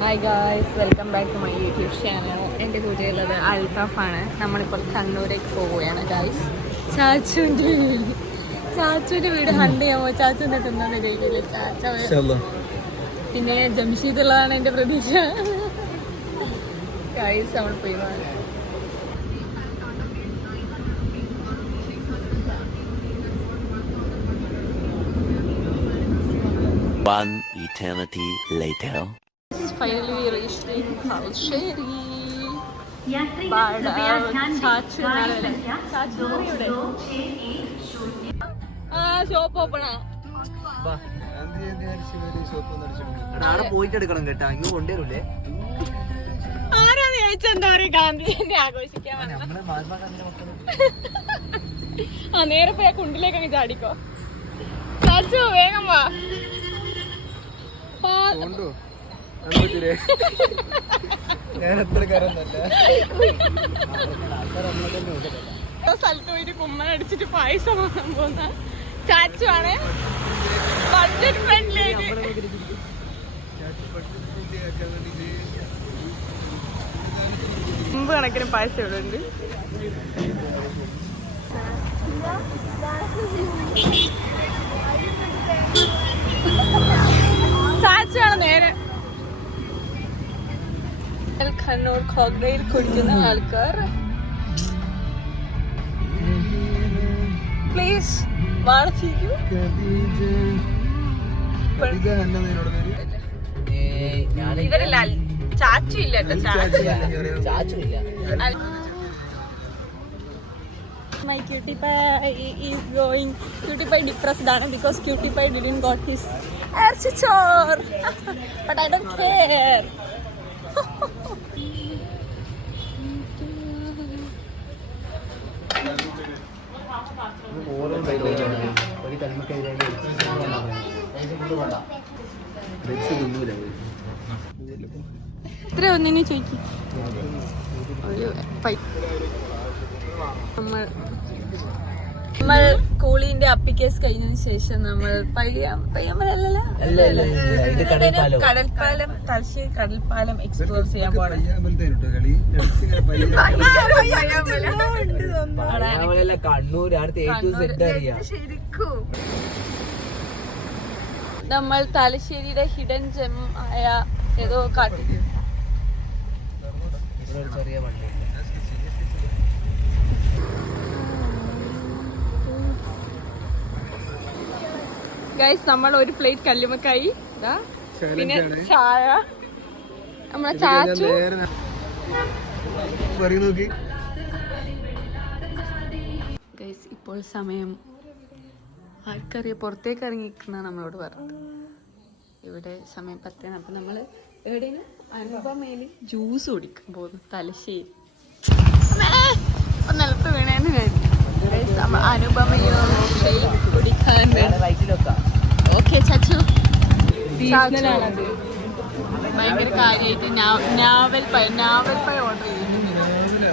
Hi guys, welcome back to my YouTube channel. എൻ്റെ കൂടെയുള്ളത് അൽത്താഫാണ്. നമ്മളിപ്പോൾ കണ്ണൂരേക്ക് പോവുകയാണ് ഗായ്സ്. ചാച്ചുവിൻ്റെ വീട് ഹണ്ട് ചെയ്യാമോ? ചാച്ചുവിനെ തിന്നാൻ കഴിയില്ല. ചാച്ച പിന്നെ ജംഷീദുള്ളതാണ് എൻ്റെ പ്രതീക്ഷ. ഗായ്സ് നമ്മൾ പോയി One eternity later. Finally we reached in Talsheri. Shop ഓപ്പണാ. പോയിട്ട് എടുക്കണം കേട്ടാ, ഇങ്ങ് കൊണ്ടുവരൂലേ? ആരാന്ന് ചോദിച്ചാ എന്താ പറയുക, ഗാന്ധിജയന്തി ആഘോഷിക്കാൻ നേരെ പോയി ആ കുണ്ടിലേക്ക് അങ്ങ് ചാടിക്കോ. ചാച്ചു വേഗം വാ. സ്ഥലത്ത് പോയിട്ട് കുമ്മൻ അടിച്ചിട്ട് പായസം വാങ്ങാൻ പോകുന്ന ചാച്ചു ആണ്. ബഡ്ജറ്റ് ഫ്രണ്ട്ലി മുമ്പ് കണക്കിന് പായസം ഇവിടെ ഉണ്ട്. ചാച്ചാണ് നേരെ. കണ്ണൂർ കോക്ടെയിൽ കുടിക്കുന്ന ആൾക്കാർ പ്ലീസ് വാർത്തിക്കൂ. ഇവരല്ല, ചാച്ചു ഇല്ല കേട്ടോ. My cutie pie is going. Cutie pie depressed ആണ് because cutie pie didn't got his air switcher. But I don't care. ഇത്ര ഒന്നിനെ ചോദിക്കും. നമ്മൾ കൂളിന്റെ അപ്പിക്കേസ് കഴിഞ്ഞതിന് ശേഷം നമ്മൾ കടൽപ്പാലം, തലശ്ശേരി കടൽപ്പാലം എക്സ്പ്ലോർ ചെയ്യാൻ പോകണം. നമ്മൾ തലശ്ശേരിയുടെ ഹിഡൻ ജെം ആയ ഏതോ കാട്ടി. ഗൈസ്, നമ്മൾ ഒരു പ്ലേറ്റ് കല്ലുമക്കായി, പിന്നെ ചായ. നമ്മളെ ചാച്ചു ഗൈസ്, ഇപ്പോൾ സമയം ആൾക്കറിയ പുറത്തേക്ക് ഇറങ്ങിക്കുന്ന നമ്മളോട് പറഞ്ഞത്. ഇവിടെ സമയം 10. അപ്പം നമ്മൾ എവിടെയും അനുപമയിൽ ജ്യൂസ് കുടിക്കാൻ പോകുന്നു. തലശ്ശേരി നിലത്ത് വീണേന്ന് കഴിഞ്ഞു. അനുപമയോ കുടിക്കാൻ. ഓക്കെ ചച്ചു, ഭയങ്കര കാര്യമായിട്ട് നാവൽ പഴ ഓർഡർ ചെയ്തിട്ടുണ്ട്.